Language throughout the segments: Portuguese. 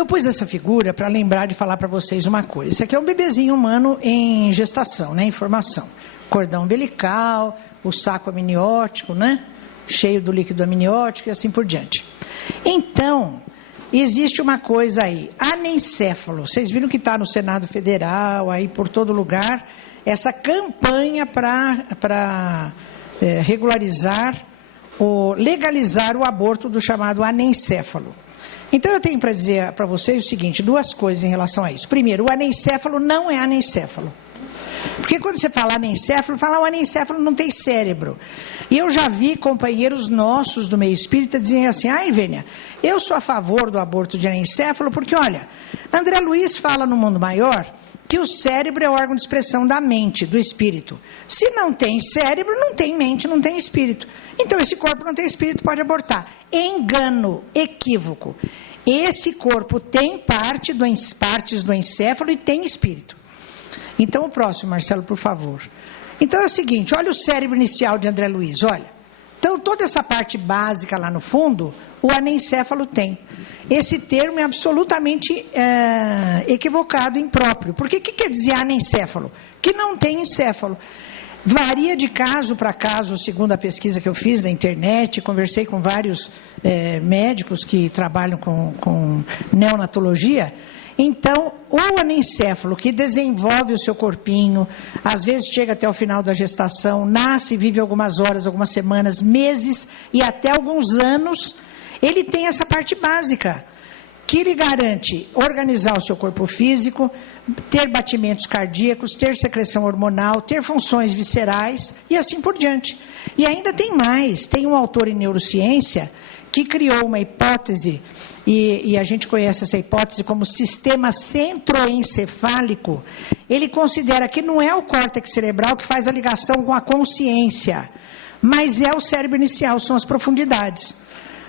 Eu pus essa figura para lembrar de falar para vocês uma coisa. Esse aqui é um bebezinho humano em gestação, né, em formação. Cordão umbilical, o saco amniótico, né, cheio do líquido amniótico e assim por diante. Então, existe uma coisa aí, anencéfalo. Vocês viram que está no Senado Federal, aí por todo lugar, essa campanha para regularizar ou legalizar o aborto do chamado anencéfalo. Então eu tenho para dizer para vocês o seguinte, duas coisas em relação a isso. Primeiro, o anencéfalo não é anencéfalo. Porque quando você fala anencéfalo, o anencéfalo não tem cérebro. E eu já vi companheiros nossos do meio espírita dizendo assim, Ivênia, eu sou a favor do aborto de anencéfalo, porque olha, André Luiz fala no Mundo Maior que o cérebro é o órgão de expressão da mente, do espírito. Se não tem cérebro, não tem mente, não tem espírito. Então esse corpo não tem espírito, pode abortar. Engano, equívoco. Esse corpo tem partes do encéfalo e tem espírito. Então o próximo, Marcelo, por favor. Então é o seguinte, olha o cérebro inicial de André Luiz, olha. Então toda essa parte básica lá no fundo, o anencéfalo tem. Esse termo é absolutamente equivocado, impróprio. Por que quer dizer anencéfalo? Que não tem encéfalo. Varia de caso para caso, segundo a pesquisa que eu fiz na internet, conversei com vários médicos que trabalham com neonatologia. Então, o anencéfalo que desenvolve o seu corpinho, às vezes chega até o final da gestação, nasce, vive algumas horas, algumas semanas, meses e até alguns anos, ele tem essa parte básica, que lhe garante organizar o seu corpo físico, ter batimentos cardíacos, ter secreção hormonal, ter funções viscerais e assim por diante. E ainda tem mais, tem um autor em neurociência que criou uma hipótese, e a gente conhece essa hipótese como sistema centroencefálico. Ele considera que não é o córtex cerebral que faz a ligação com a consciência, mas é o cérebro inicial, são as profundidades.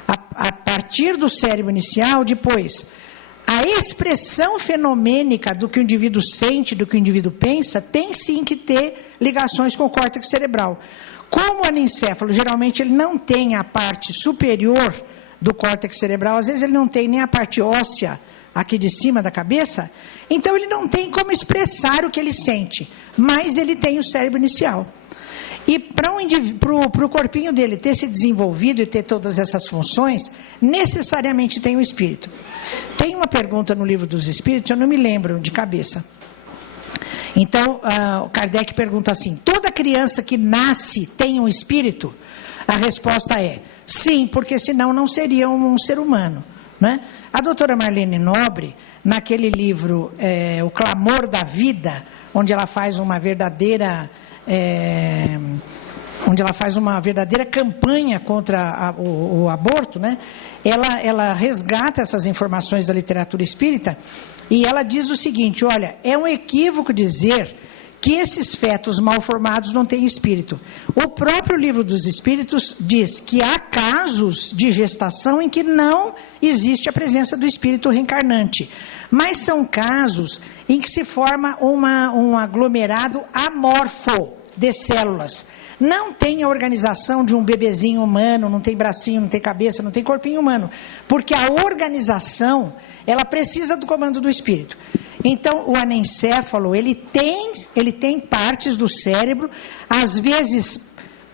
A partir do cérebro inicial, depois, a expressão fenomênica do que o indivíduo sente, do que o indivíduo pensa, tem sim que ter ligações com o córtex cerebral. Como o anencéfalo, geralmente ele não tem a parte superior do córtex cerebral, às vezes ele não tem nem a parte óssea aqui de cima da cabeça, então ele não tem como expressar o que ele sente, mas ele tem o cérebro inicial. E para o corpinho dele ter se desenvolvido e ter todas essas funções, necessariamente tem o espírito. Tem uma pergunta no Livro dos Espíritos, eu não me lembro de cabeça. Então, o Kardec pergunta assim, toda criança que nasce tem um espírito? A resposta é, sim, porque senão não seria um ser humano, né? A doutora Marlene Nobre, naquele livro, O Clamor da Vida, onde ela faz uma verdadeira campanha contra o aborto, né? Ela resgata essas informações da literatura espírita e ela diz o seguinte, olha, é um equívoco dizer que esses fetos mal formados não têm espírito. O próprio Livro dos Espíritos diz que há casos de gestação em que não existe a presença do espírito reencarnante, mas são casos em que se forma um aglomerado amorfo de células. Não tem a organização de um bebezinho humano, não tem bracinho, não tem cabeça, não tem corpinho humano. Porque a organização, ela precisa do comando do espírito. Então, o anencéfalo, ele tem partes do cérebro, às vezes,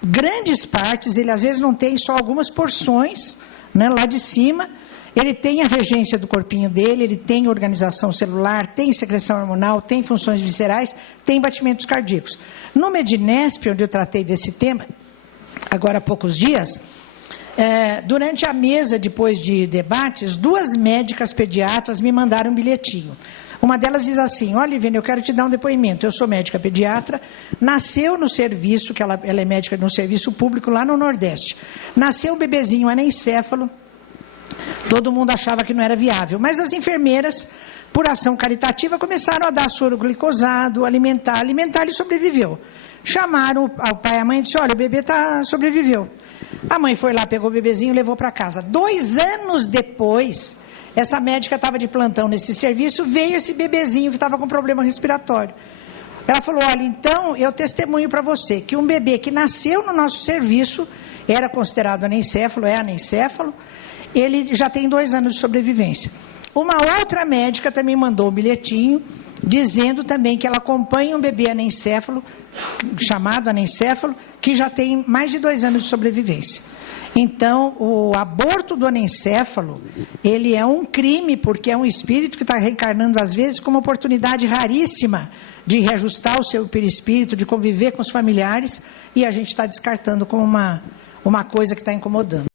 grandes partes, ele às vezes não tem só algumas porções, né, lá de cima. Ele tem a regência do corpinho dele, ele tem organização celular, tem secreção hormonal, tem funções viscerais, tem batimentos cardíacos. No Medinesp, onde eu tratei desse tema, agora há poucos dias, durante a mesa, depois de debates, 2 médicas pediatras me mandaram um bilhetinho. Uma delas diz assim, olha, Ivênia, eu quero te dar um depoimento, eu sou médica pediatra, nasceu no serviço, que ela é médica no serviço público lá no Nordeste, nasceu um bebezinho anencéfalo, todo mundo achava que não era viável, mas as enfermeiras, por ação caritativa, começaram a dar soro glicosado, alimentar, ele sobreviveu. Chamaram o pai e a mãe e disse, olha, o bebê sobreviveu. A mãe foi lá, pegou o bebezinho e levou para casa. 2 anos depois, essa médica estava de plantão nesse serviço, veio esse bebezinho que estava com problema respiratório. Ela falou, olha, então eu testemunho para você que um bebê que nasceu no nosso serviço era considerado anencéfalo, é anencéfalo, ele já tem 2 anos de sobrevivência. Uma outra médica também mandou um bilhetinho, dizendo também que ela acompanha um bebê anencéfalo, chamado anencéfalo, que já tem mais de 2 anos de sobrevivência. Então, o aborto do anencéfalo, ele é um crime, porque é um espírito que está reencarnando, às vezes, com uma oportunidade raríssima de reajustar o seu perispírito, de conviver com os familiares, e a gente está descartando como uma coisa que está incomodando.